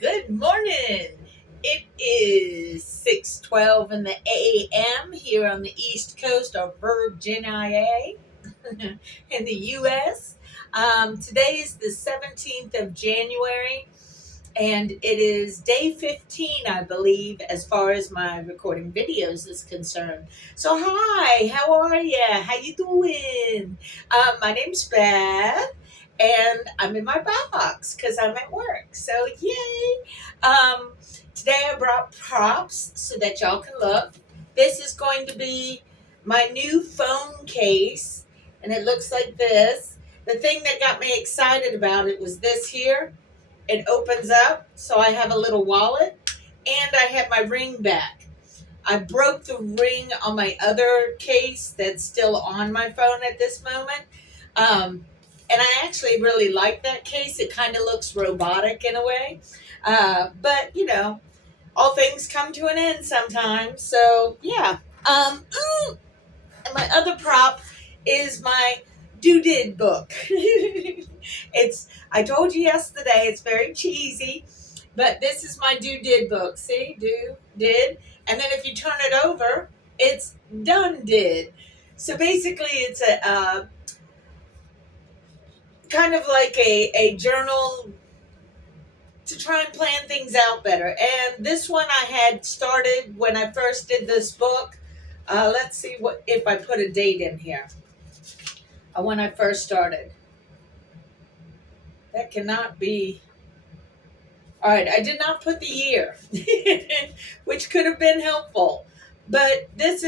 Good morning. It is 6:12 in the AM here on the East Coast of Virginia in the US. Today is the 17th of January, and it is day 15, I believe, as far as my recording videos is concerned. So hi, how are you? How you doing? My name's Beth, and I'm in my box because I'm at work. So yay! Um, Today I brought props so that y'all can look. This is going to be my new phone case, and it looks like this. The thing that got me excited about it was this here. It opens up, so I have a little wallet, and I have my ring back. I broke the ring on my other case that's still on my phone at this moment. And I actually really like that case. It kind of looks robotic in a way. But, all things come to an end sometimes. So, yeah. And my other prop is my do-did book. I told you yesterday, it's very cheesy, but this is my do-did book. See, do, did. And then if you turn it over, it's done, did. So basically, it's a kind of like a journal to try and plan things out better. And this one I had started when I first did this book. Let's see what if I put a date in here. When I first started. That cannot be. All right, I did not put the year, which could have been helpful. But let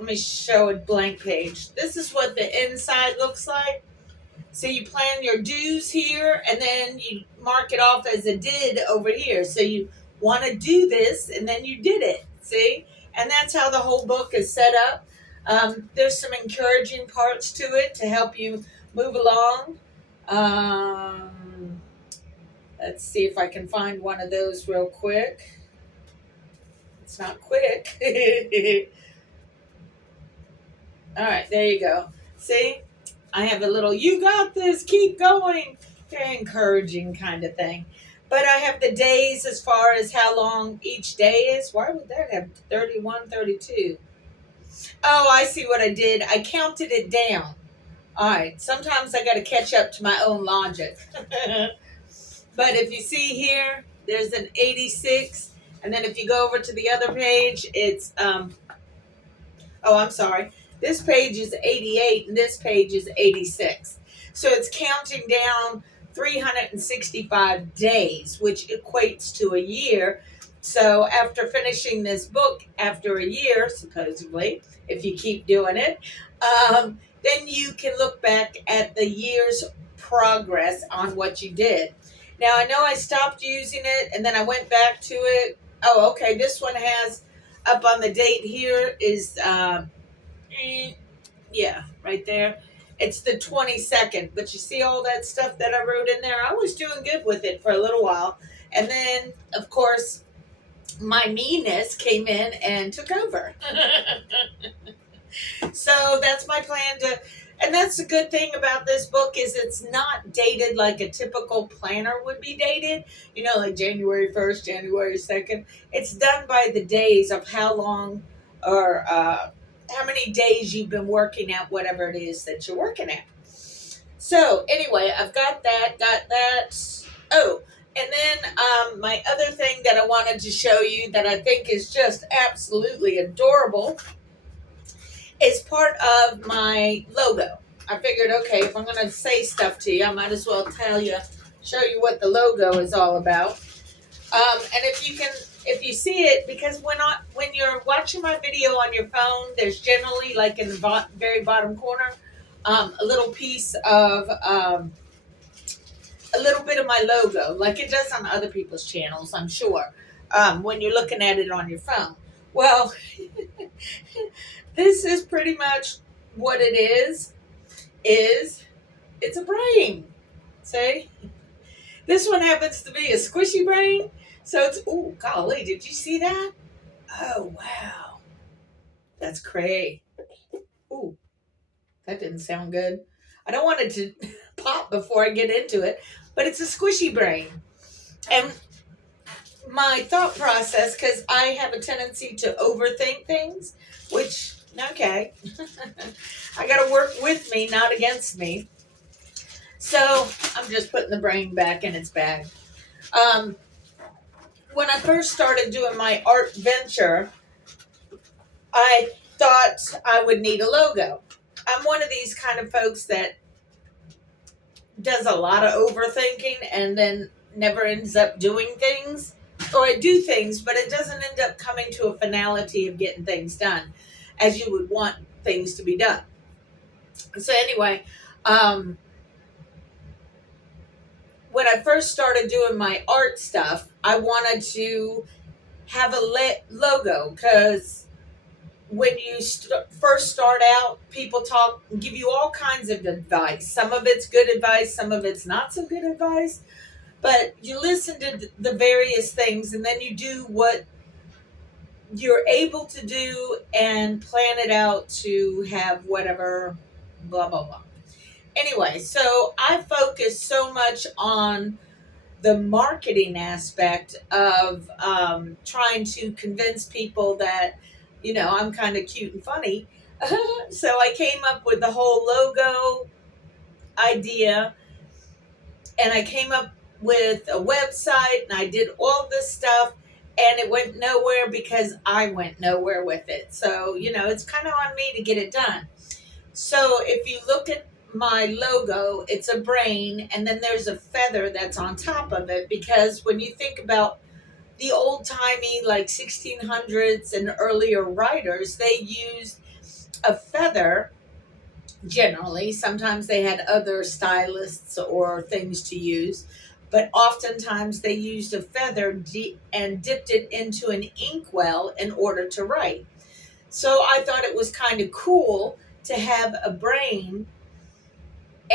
me show a blank page. This is what the inside looks like. So you plan your dues here, and then you mark it off as a did over here. So you want to do this, and then you did it. See? And that's how the whole book is set up. There's some encouraging parts to it to help you move along. Let's see if I can find one of those real quick. It's not quick. All right, there you go. See? I have a little, you got this, keep going. Very encouraging kind of thing. But I have the days as far as how long each day is. Why would that have 31, 32? Oh, I see what I did. I counted it down. All right, sometimes I got to catch up to my own logic. But if you see here, there's an 86. And then if you go over to the other page, it's, I'm sorry. This page is 88 and this page is 86. So it's counting down 365 days, which equates to a year. So after finishing this book, after a year, supposedly, if you keep doing it, then you can look back at the year's progress on what you did. Now, I know I stopped using it and then I went back to it. Oh, okay. This one has up on the date here is, right there. It's the 22nd. But you see all that stuff that I wrote in there? I was doing good with it for a little while. And then, of course, my meanness came in and took over. So that's my plan and that's the good thing about this book is it's not dated like a typical planner would be dated, like January 1st, January 2nd. It's done by the days of how long or how many days you've been working at whatever it is that you're working at. So anyway, I've got that. Oh, and then my other thing that I wanted to show you that I think is just absolutely adorable is part of my logo. I figured, okay, if I'm going to say stuff to you, I might as well show you what the logo is all about. And if you see it, because when you're watching my video on your phone, there's generally like in the very bottom corner, a little piece of, a little bit of my logo, like it does on other people's channels, I'm sure, when you're looking at it on your phone. Well, this is pretty much what it is it's a brain. See? This one happens to be a squishy brain. So it's, oh, golly, did you see that? Oh, wow. That's cray. Ooh, that didn't sound good. I don't want it to pop before I get into it, but it's a squishy brain. And my thought process, because I have a tendency to overthink things, which, okay, I got to work with me, not against me. So I'm just putting the brain back in its bag. Um, when I first started doing my art venture, I thought I would need a logo. I'm one of these kind of folks that does a lot of overthinking and then never ends up doing things. Or I do things, but it doesn't end up coming to a finality of getting things done as you would want things to be done. So anyway, um, when I first started doing my art stuff, I wanted to have a logo, because when you first start out, people give you all kinds of advice. Some of it's good advice, some of it's not so good advice. But you listen to the various things, and then you do what you're able to do and plan it out to have whatever, blah, blah, blah. Anyway, so I focus so much on the marketing aspect of trying to convince people that, I'm kind of cute and funny. So I came up with the whole logo idea, and I came up with a website, and I did all this stuff, and it went nowhere because I went nowhere with it. So, it's kind of on me to get it done. So if you look at my logo, it's a brain, and then there's a feather that's on top of it, because when you think about the old-timey, like 1600s and earlier writers, they used a feather. Generally, sometimes they had other stylists or things to use, but oftentimes they used a feather and dipped it into an inkwell in order to write. So I thought it was kind of cool to have a brain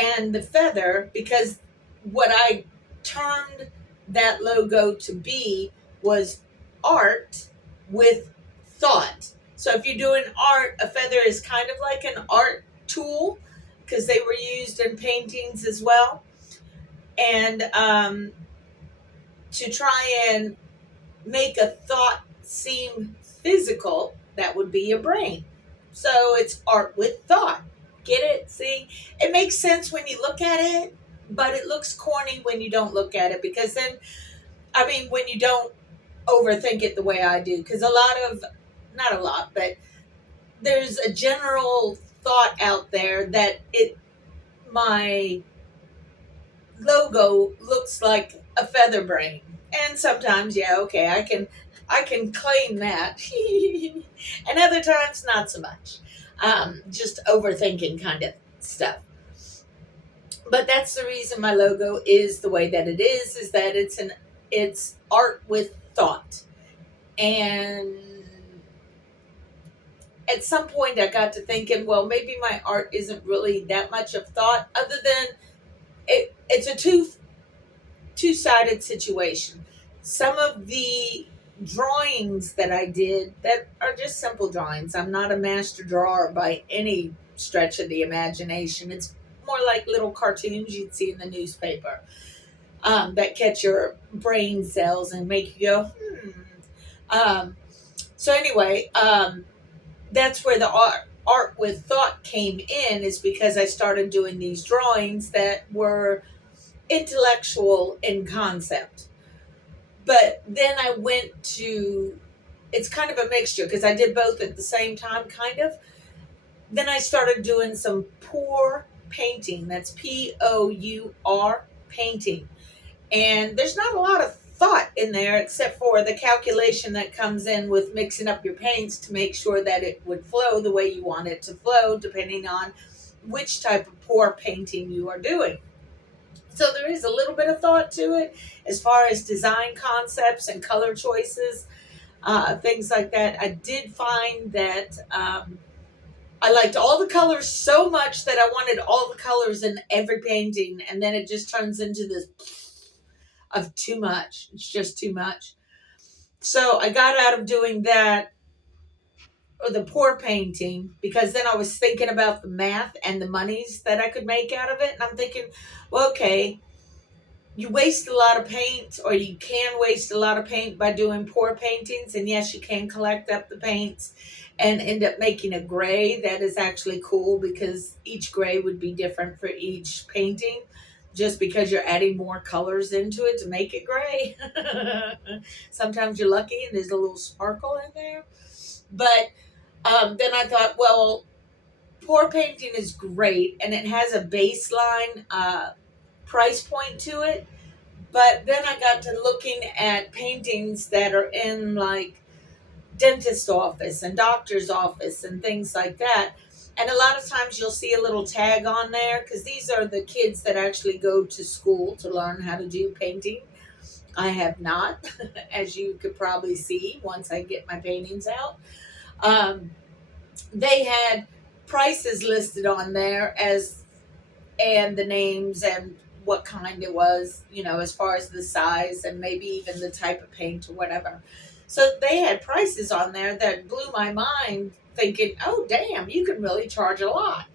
and the feather, because what I turned that logo to be was art with thought. So if you're doing art, a feather is kind of like an art tool, because they were used in paintings as well. And to try and make a thought seem physical, that would be a brain. So it's art with thought. Get it? See? It makes sense when you look at it, but it looks corny when you don't look at it, because then, when you don't overthink it the way I do, because not a lot, but there's a general thought out there that my logo looks like a feather brain. And sometimes, yeah, okay, I can claim that. And other times, not so much. Just overthinking kind of stuff. But that's the reason my logo is the way that it is that it's art with thought. And at some point I got to thinking, well, maybe my art isn't really that much of thought, other than it's a two-sided situation. Some of the drawings that I did that are just simple drawings. I'm not a master drawer by any stretch of the imagination. It's more like little cartoons you'd see in the newspaper, that catch your brain cells and make you go, So anyway, that's where the art with thought came in, is because I started doing these drawings that were intellectual in concept. But then I went to, it's kind of a mixture, because I did both at the same time, kind of. Then I started doing some pour painting. That's Pour painting. And there's not a lot of thought in there, except for the calculation that comes in with mixing up your paints to make sure that it would flow the way you want it to flow, depending on which type of pour painting you are doing. So there is a little bit of thought to it as far as design concepts and color choices, things like that. I did find that I liked all the colors so much that I wanted all the colors in every painting, and then it just turns into this of too much. It's just too much. So I got out of doing that, or the pour painting, because then I was thinking about the math and the monies that I could make out of it. And I'm thinking, well, okay, you waste a lot of paint, or you can waste a lot of paint by doing pour paintings. And yes, you can collect up the paints and end up making a gray that is actually cool, because each gray would be different for each painting, just because you're adding more colors into it to make it gray. Sometimes you're lucky and there's a little sparkle in there. But then I thought, well, pour painting is great, and it has a baseline price point to it. But then I got to looking at paintings that are in like dentist office and doctor's office and things like that. And a lot of times you'll see a little tag on there, because these are the kids that actually go to school to learn how to do painting. I have not, as you could probably see once I get my paintings out. They had prices listed on there, as and the names and what kind it was, as far as the size and maybe even the type of paint or whatever. So they had prices on there that blew my mind, thinking, oh, damn, you can really charge a lot.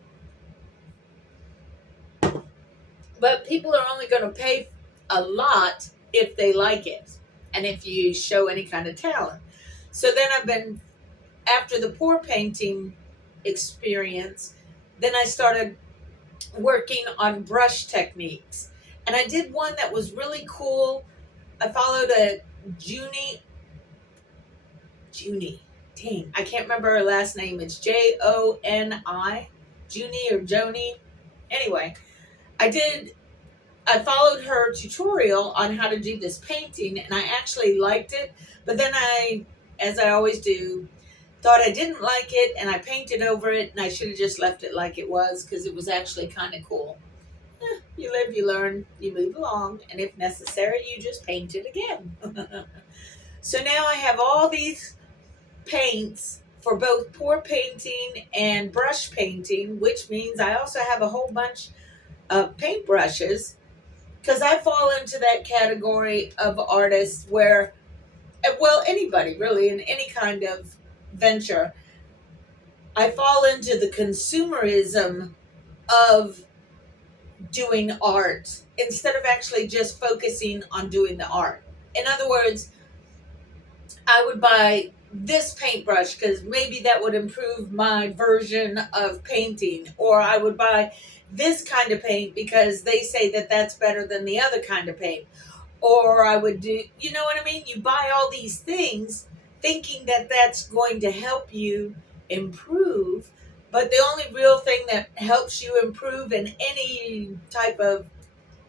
But people are only going to pay a lot if they like it and if you show any kind of talent. So then after the pour painting experience, then I started working on brush techniques. And I did one that was really cool. I followed a Junie. Dang, I can't remember her last name. It's Joni. Junie or Joni. Anyway, I followed her tutorial on how to do this painting, and I actually liked it. But then as I always do, thought I didn't like it, and I painted over it, and I should have just left it like it was, because it was actually kind of cool. You live, you learn, you move along, and if necessary, you just paint it again. So now I have all these paints for both pour painting and brush painting, which means I also have a whole bunch of paintbrushes, because I fall into that category of artists where, well, anybody really in any kind of venture, I fall into the consumerism of doing art instead of actually just focusing on doing the art. In other words, I would buy this paintbrush because maybe that would improve my version of painting, or I would buy this kind of paint because they say that that's better than the other kind of paint, or I would do, you know what I mean? You buy all these things thinking that that's going to help you improve, but the only real thing that helps you improve in any type of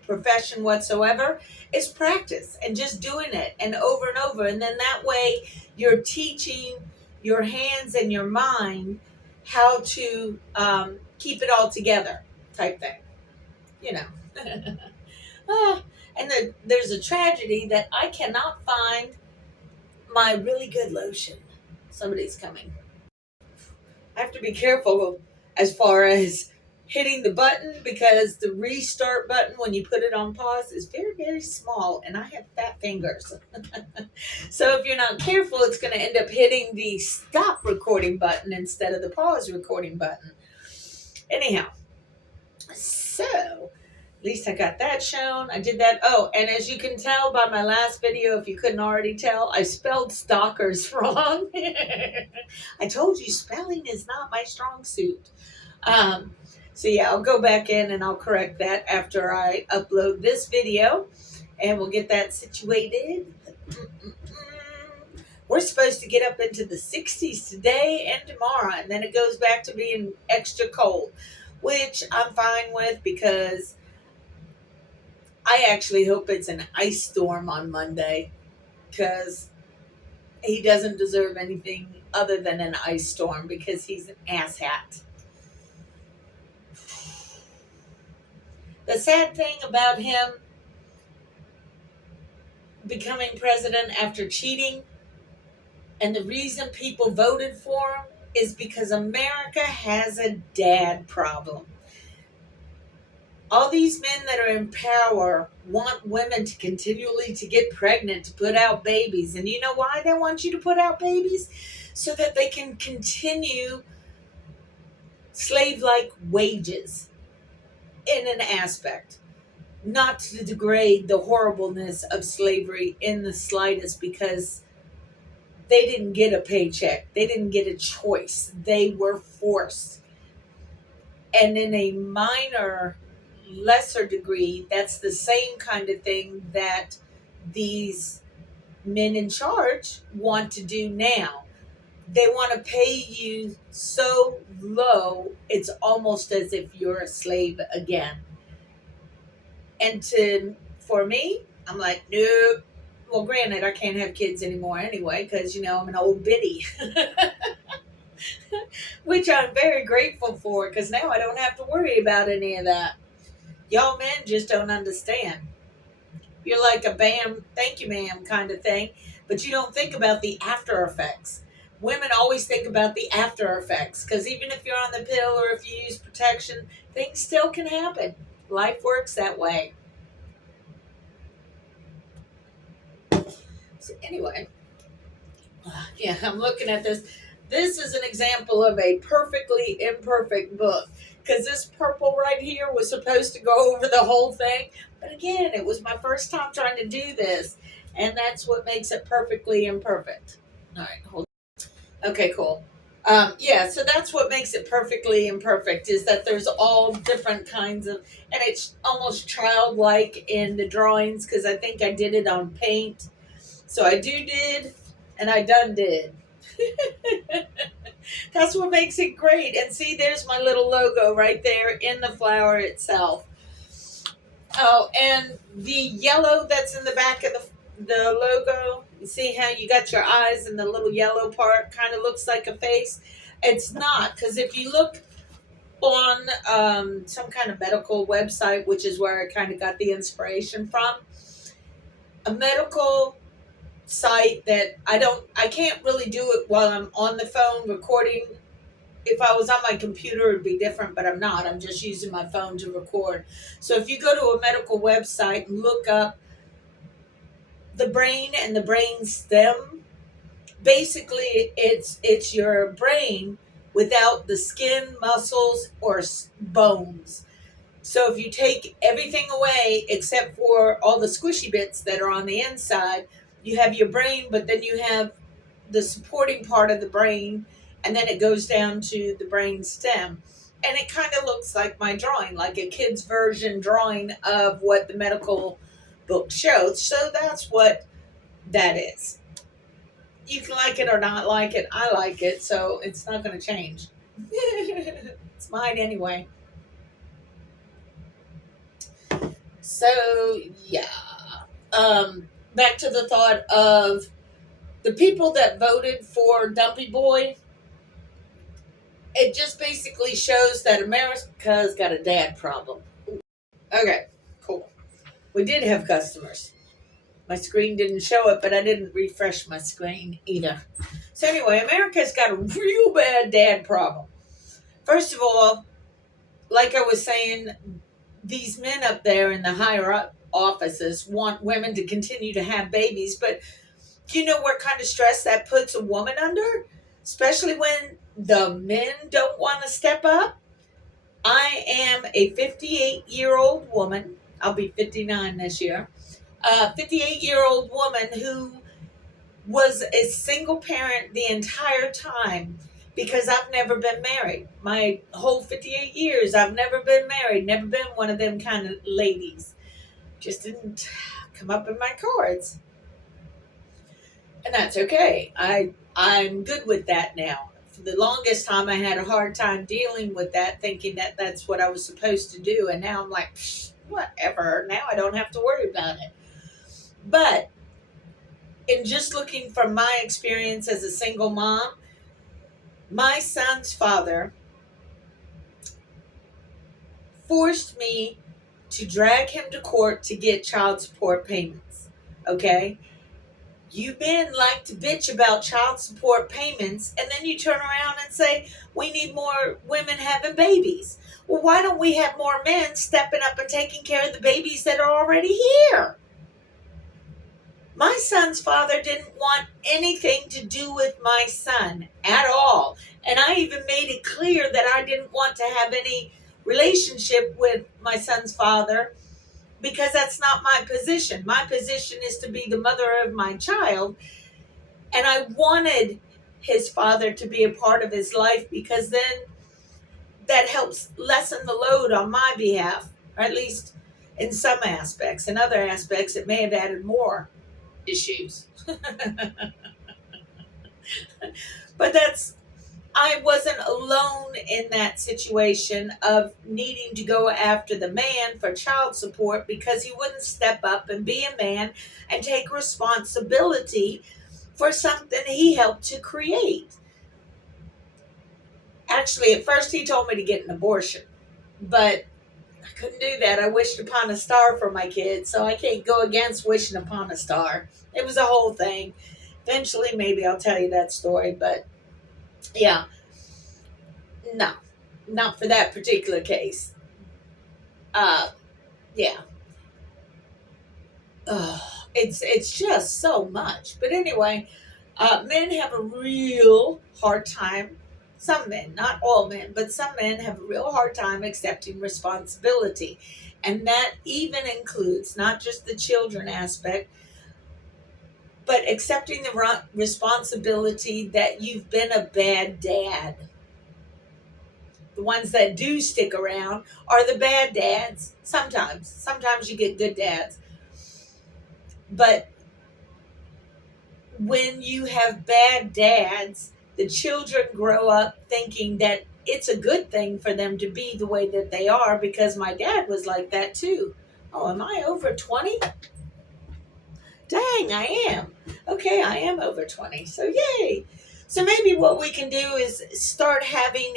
profession whatsoever is practice and just doing it and over, and then that way you're teaching your hands and your mind how to keep it all together, type thing, you know. And there's a tragedy that I cannot find my really good lotion. Somebody's coming. I have to be careful as far as hitting the button, because the restart button when you put it on pause is very, very small, and I have fat fingers. So if you're not careful, it's going to end up hitting the stop recording button instead of the pause recording button. Anyhow, so at least I got that shown. I did that. Oh, and as you can tell by my last video, if you couldn't already tell, I spelled stalkers wrong. I told you spelling is not my strong suit. So yeah, I'll go back in and I'll correct that after I upload this video, and we'll get that situated. We're supposed to get up into the 60s today and tomorrow, and then it goes back to being extra cold, which I'm fine with, because I actually hope it's an ice storm on Monday, because he doesn't deserve anything other than an ice storm, because he's an asshat. The sad thing about him becoming president after cheating, and the reason people voted for him, is because America has a dad problem. All these men that are in power want women to continually to get pregnant, to put out babies. And you know why they want you to put out babies? So that they can continue slave-like wages in an aspect. not to degrade the horribleness of slavery in the slightest, because they didn't get a paycheck, they didn't get a choice, they were forced. And in a minor, lesser degree, that's the same kind of thing that these men in charge want to do now. They want to pay you so low, it's almost as if you're a slave again. And for me, I'm like, nope. Well, granted, I can't have kids anymore anyway, because, I'm an old biddy, which I'm very grateful for, because now I don't have to worry about any of that. Y'all men just don't understand. You're like a bam, thank you, ma'am kind of thing, but you don't think about the after effects. Women always think about the after effects, because even if you're on the pill or if you use protection, things still can happen. Life works that way. So anyway, yeah, I'm looking at this. This is an example of a perfectly imperfect book, because this purple right here was supposed to go over the whole thing. But again, it was my first time trying to do this, and that's what makes it perfectly imperfect. All right, hold on. Okay, cool. Yeah, so that's what makes it perfectly imperfect, is that there's all different kinds of, and it's almost childlike in the drawings, because I think I did it on paint. So I did, and I done did. That's what makes it great. And see, there's my little logo right there in the flower itself. Oh, and the yellow that's in the back of the logo, you see how you got your eyes and the little yellow part kind of looks like a face? It's not, because if you look on some kind of medical website, which is where I kind of got the inspiration from, a medical site that I can't really do it while I'm on the phone recording. If I was on my computer, it'd be different, but I'm not. I'm just using my phone to record. So if you go to a medical website and look up the brain and the brain stem, basically it's your brain without the skin, muscles, or bones. So if you take everything away except for all the squishy bits that are on the inside, you have your brain, but then you have the supporting part of the brain, and then it goes down to the brain stem. And it kind of looks like my drawing, like a kid's version drawing of what the medical book shows. So that's what that is. You can like it or not like it. I like it, so it's not going to change. It's mine anyway. So, yeah. Back to the thought of the people that voted for Dumpy Boy. It just basically shows that America's got a dad problem. Okay, cool. We did have customers. My screen didn't show it, but I didn't refresh my screen either. So anyway, America's got a real bad dad problem. First of all, like I was saying, these men up there in the higher up offices want women to continue to have babies, but do you know what kind of stress that puts a woman under? Especially when the men don't want to step up. I am a 58-year-old woman. I'll be 59 this year. 58-year-old woman who was a single parent the entire time, because I've never been married. My whole 58 years, I've never been married, never been one of them kind of ladies. Just didn't come up in my cards. And that's okay. I'm good with that now. For the longest time, I had a hard time dealing with that, thinking that that's what I was supposed to do. And now I'm like, whatever. Now I don't have to worry about it. But in just looking from my experience as a single mom, my son's father forced me to drag him to court to get child support payments. Okay? You men like to bitch about child support payments, and then you turn around and say, we need more women having babies. Well, why don't we have more men stepping up and taking care of the babies that are already here? My son's father didn't want anything to do with my son at all. And I even made it clear that I didn't want to have any relationship with my son's father because that's not my position. My position is to be the mother of my child. And I wanted his father to be a part of his life because then that helps lessen the load on my behalf, or at least in some aspects. In other aspects, it may have added more issues. But I wasn't alone in that situation of needing to go after the man for child support because he wouldn't step up and be a man and take responsibility for something he helped to create. Actually, at first he told me to get an abortion, but I couldn't do that. I wished upon a star for my kids, so I can't go against wishing upon a star. It was a whole thing. Eventually, maybe I'll tell you that story, but yeah, no, not for that particular case. Uh, yeah, it's just so much. But anyway, men have a real hard time. Some men, not all men, but some men have a real hard time accepting responsibility. And that even includes not just the children aspect, but accepting the responsibility that you've been a bad dad. The ones that do stick around are the bad dads. Sometimes you get good dads. But when you have bad dads, the children grow up thinking that it's a good thing for them to be the way that they are because my dad was like that too. Oh, am I over 20? Dang, I am. Okay, I am over 20. So, yay. So, maybe what we can do is start having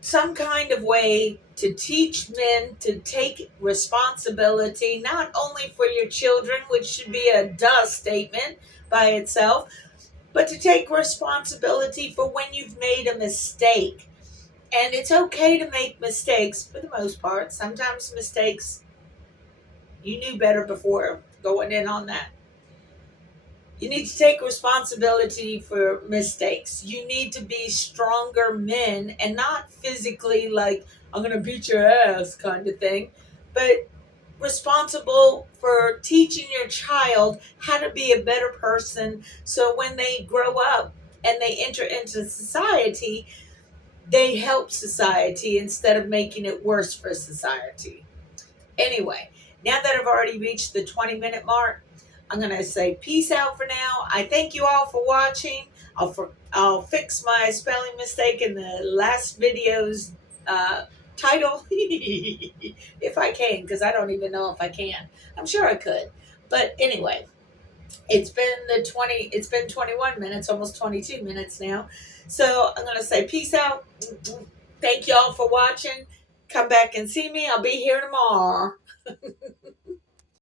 some kind of way to teach men to take responsibility, not only for your children, which should be a duh statement by itself, but to take responsibility for when you've made a mistake. And it's okay to make mistakes for the most part. Sometimes mistakes, you knew better before going in on that. You need to take responsibility for mistakes. You need to be stronger men and not physically like, I'm going to beat your ass kind of thing, but responsible for teaching your child how to be a better person so when they grow up and they enter into society, they help society instead of making it worse for society. Anyway, now that I've already reached the 20-minute mark, I'm going to say peace out for now. I thank you all for watching. I'll fix my spelling mistake in the last video's title if I can, because I don't even know if I can. I'm sure I could. But anyway, it's been 21 minutes, almost 22 minutes now. So I'm going to say peace out. Thank you all for watching. Come back and see me. I'll be here tomorrow.